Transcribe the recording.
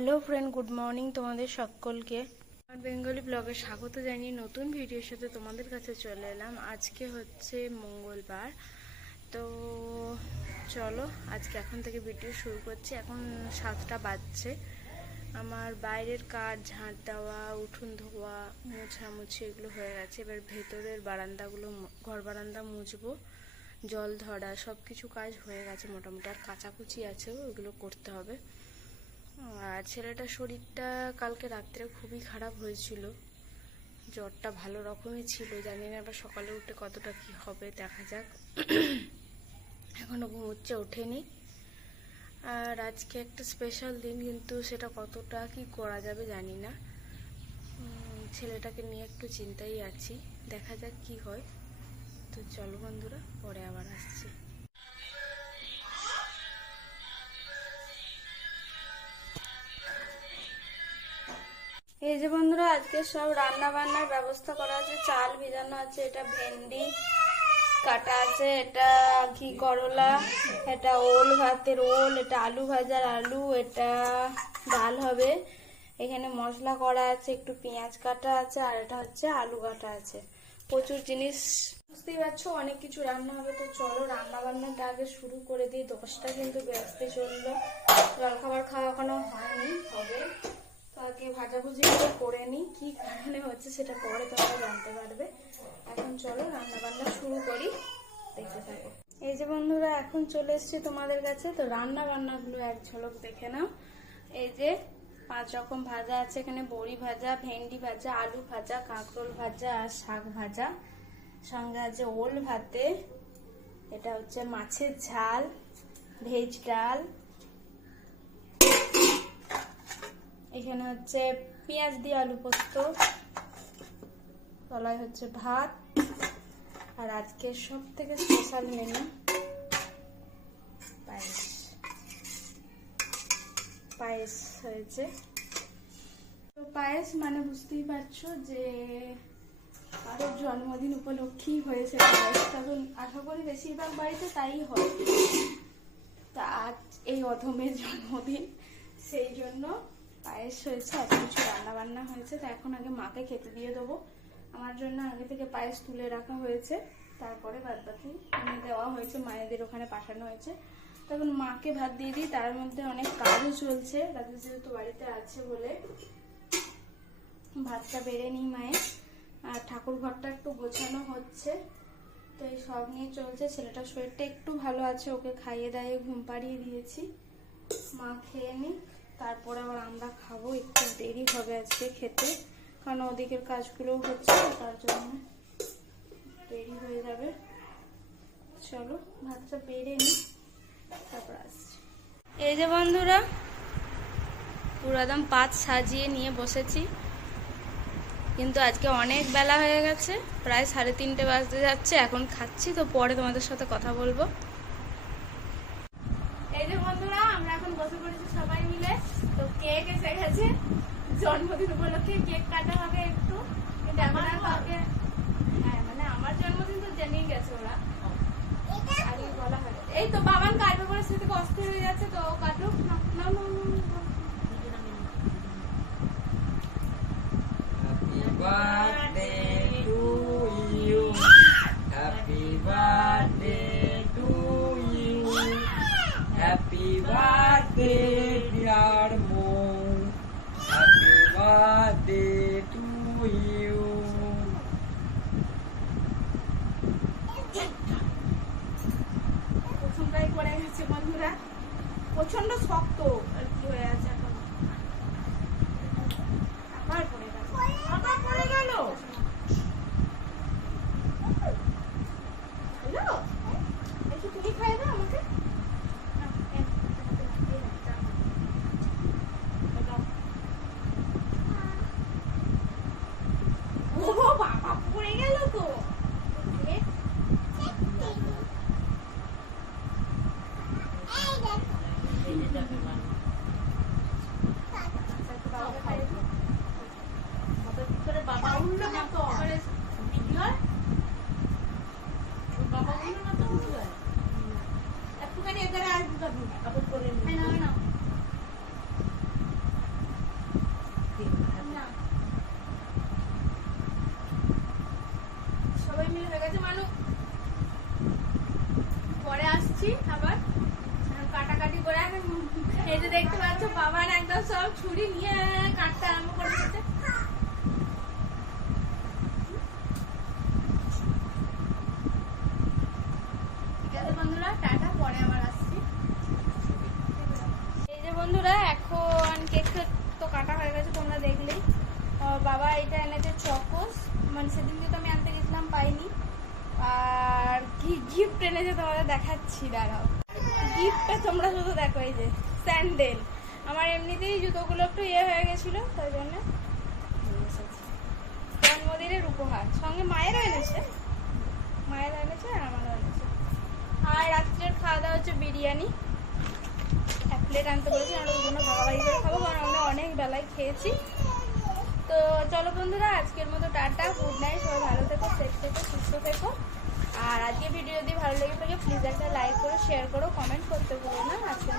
Hello friend, good morning তোমাদের সকলকে। আমার বেঙ্গলি ব্লগে স্বাগত জানিয়ে নতুন ভিডিওর সাথে তোমাদের কাছে চলে এলাম। আজকে হচ্ছে মঙ্গলবার, তো চলো আজকে এখন থেকে ভিডিও শুরু করছি। এখন 7টা বাজছে। আমার বাইরের কাজ, ঝাঁট দেওয়া, উঠোন ধোয়া, মোছামুছি এগুলো হয়ে গেছে। এবার ভেতরের বারান্দাগুলো, ঘর বারান্দা মুছবো, জল ধরা, সব কিছু কাজ হয়ে গেছে মোটামুটি। আর কাচাকুচি আছে, ওগুলো করতে হবে। আর ছেলেটার শরীরটা কালকে রাত্রে খুবই খারাপ হয়েছিল, জ্বরটা ভালো রকমই ছিল। জানি না এবার সকালে উঠে কতটা কি হবে, দেখা যাক। এখনো ঘুমোচ্ছে, ওঠেনি। আর আজকে একটা স্পেশাল দিন, কিন্তু সেটা কতটা কি করা যাবে জানি না। ছেলেটাকে নিয়ে একটু চিন্তাই আছি, দেখা যাক কি হয়। তো চলো বন্ধুরা, পরে আবার আসছি। এই যে বন্ধুরা, আজকে সব রান্না বান্নার ব্যবস্থা করা আছে। চাল ভিজানো আছে, এটা ভেন্ডি কাটা আছে, এটা ঘি করলা, এটা ওল ভাতের ওল, এটা আলু ভাজার আলু, এটা ডাল হবে। এখানে মশলা করা আছে, একটু পেঁয়াজ কাটা আছে, আর এটা হচ্ছে আলু কাটা আছে। প্রচুর জিনিস, বুঝতেই পারছো, অনেক কিছু রান্না হবে। তো চলো রান্না বান্নাটা আগে শুরু করে দিই। 10টা কিন্তু ব্যস্ত চললো, জলখাবার খাওয়া এখনো হয়নি, হবে। আগে ভাজাভুজিগুলো করে নিই, কি কারণে হচ্ছে সেটা পরে তোমরা জানতে পারবে। এখন চলো রান্না বান্না শুরু করি, দেখতে থাকো। এই যে বন্ধুরা, এখন চলে এসেছি তোমাদের কাছে। তো রান্না বান্নাগুলো এক ঝলক দেখে নাও। এই যে 5 রকম ভাজা আছে এখানে: বড়ি ভাজা, ভেন্ডি ভাজা, আলু ভাজা, কাঁকরোল ভাজা আর শাক ভাজা। সঙ্গে আছে ওল ভাতে, এটা হচ্ছে মাছের ঝাল, ভেজ ডাল, এখানে হচ্ছে পেঁয়াজ দিয়ে আলু পোস্ত, তলায় হচ্ছে ভাত। আর আজকে সব থেকে স্পেশাল মেনু পায়েস। পায়েস হয়েছে। তো পায়েস মানে বুঝতেই পারছো যে কারোর জন্মদিন উপলক্ষেই হয়েছে পায়েস। তখন আশা করি বেশিরভাগ বাড়িতে তাই হয়। তা আজ এই অধমের জন্মদিন, সেই জন্য পায়েস হয়েছে, এত কিছু রান্না বান্না হয়েছে। তো এখন আগে মাকে খেতে দিয়ে দেবো। আমার জন্য আগে থেকে পায়েস তুলে রাখা হয়েছে, তারপরে বাদ বাকি দেওয়া হয়েছে, মায়েদের ওখানে পাঠানো হয়েছে। তখন মাকে ভাত দিয়ে দিই। তার মধ্যে অনেক কাজও চলছে, রাতে যেহেতু বাড়িতে আছে বলে ভাতটা বেড়ে নিই মায়ের। আর ঠাকুর ঘরটা একটু গোছানো হচ্ছে। তো এই সব নিয়ে চলছে। ছেলেটার শরীরটা একটু ভালো আছে, ওকে খাইয়ে দাইয়ে ঘুম পাড়িয়ে দিয়েছি। মা খেয়ে নিই, তারপরে আবার আমরা খাবো। একটু দেরি হবে আজকে খেতে, কারণ ওদিকের কাজগুলো হচ্ছে, তার জন্য দেরি হয়ে যাবে। চলো ভাতটা বেড়ে নিই, তারপর আসছি। এই যে বন্ধুরা, পুরো একদম পাত সাজিয়ে নিয়ে বসেছি, কিন্তু আজকে অনেক বেলা হয়ে গেছে, প্রায় 3:30 বাজতে যাচ্ছে। এখন খাচ্ছি, তো পরে তোমাদের সাথে কথা বলবো। এই যে বন্ধুরা, আমরা এখন বসে পড়েছি সবাই মিলে। তো কেক এসে গেছে, জন্মদিন উপলক্ষে কেক কাটা হবে একটু, কিন্তু এখন আর কাউকে, হ্যাঁ মানে আমার জন্মদিন তো জেনেই গেছে ওরা, আগে বলা হয়। এই তো বাবান কাটবে বলে সে থেকে অস্থির হয়ে যাচ্ছে, তো কাটুক না। Birthday to you. Happy birthday to you. Happy birthday, dear mom. Happy birthday to you. প্রথমটাই পড়ে গেছে বন্ধুরা, প্রচন্ড শক্ত আর কি হয়ে আছে এখন। আবার পড়ে গেল, আবার পড়ে গেল। যে দেখতে পাচ্ছ বাবার একদম সব ছুরি নিয়ে কাটতে আরম্ভ করে দিচ্ছে। ঠিক আছে বন্ধুরা, টাটা, পরে আবার আসছি। এই যে বন্ধুরা এখন কেক তো কাটা হয়ে গেছে, তোমরা দেখলেই। বাবা এটা এনেছে চকোস, মানে সেদিনকে তো আমি আনতে গেছিলাম পাইনি। আর কি গিফট এনেছে তোমাদের দেখাচ্ছি, দাঁড়াও। গিফটটা তোমরা শুধু দেখো, এই যে স্যান্ডেল। আমার এমনিতেই জুতোগুলো একটু হয়ে গেছিল, তাই জন্য জন্মদিনের উপহার। সঙ্গে মায়েরও এনেছে আর আমারও এনেছে। আর রাত্রের খাওয়া দাওয়া হচ্ছে বিরিয়ানি। 1 প্লেট আনতে বলেছি, আমরা দুজনে ভাগাভাগি করে খাবো, কারণ আমরা অনেক বেলায় খেয়েছি। তো চলো বন্ধুরা, আজকের মতো টাটা, গুড নাইট, সবাই ভালো থেকো, সেফ থেকো, সুস্থ থেকো। আর আজকে ভিডিও যদি ভালো লেগে থাকে প্লিজ একটা লাইক করো, শেয়ার করো, কমেন্ট করতে ভুলো না। আজকের